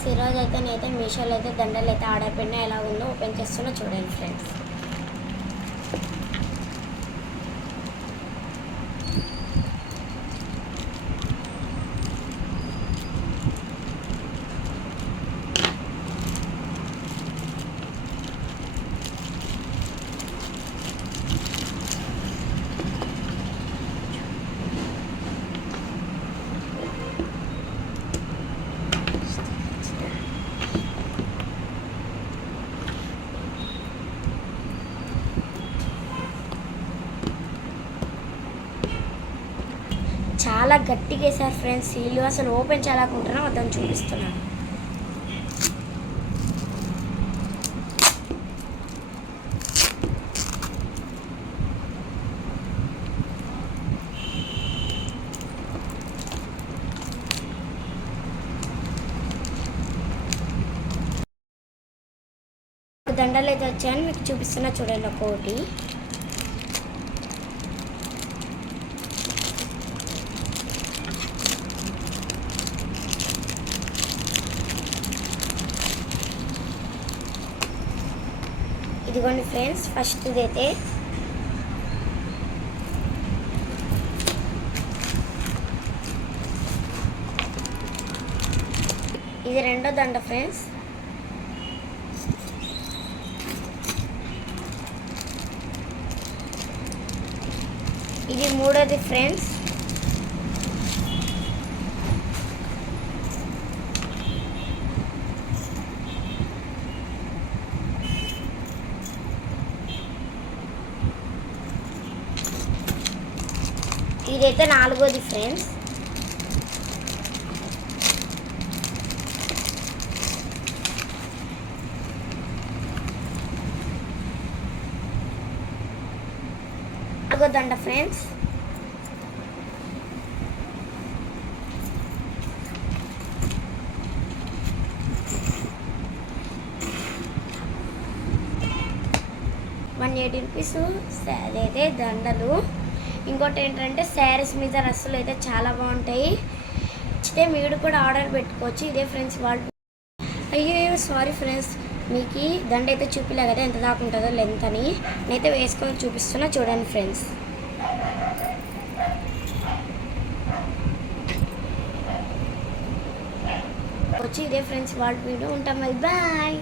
Friends ఈరోజు అయితే నేనైతే మీషోలో అయితే దండలు అయితే ఆర్డర్ పెట్టినా ఎలా ఉందో ఓపెన్ చేస్తున్నా చూడండి ఫ్రెండ్స్. చాలా గట్టిగా వేసారు ఫ్రెండ్స్ వీళ్ళు అసలు ఓపెన్ చేయాలనుకుంటున్నాం వద్దని చూపిస్తున్నాను. దండలు అయితే వచ్చాయని మీకు చూపిస్తున్నా చూడండి ఒకటి ఇదిగోండి ఫ్రెండ్స్ ఫస్ట్ ఇదైతే ఇది రెండో దండ ఫ్రెండ్స్. ఇది మూడోది ఫ్రెండ్స్. ఇదైతే నాలుగోది ఫ్రెండ్స్. నాలుగో దండ ఫ్రెండ్స్. వన్ ఎయిటీ రూపీస్ అదైతే దండలు. ఇంకోటి ఏంటంటే శారీస్ మీద రస్సులు అయితే చాలా బాగుంటాయి. నచ్చితే మీరు కూడా ఆర్డర్ పెట్టుకోవచ్చు. ఇదే ఫ్రెండ్స్ వాళ్ళు. అయ్యో సారీ ఫ్రెండ్స్. మీకు ఈ దండ అయితే చూపిలే కదా ఎంత దాకా ఉంటుందో లెంత్ అని. నేనైతే వేసుకొని చూపిస్తున్నా. చూడండి ఫ్రెండ్స్. వచ్చి ఇదే ఫ్రెండ్స్ వాళ్ళ వీడియో ఉంటాం మరి. బాయ్.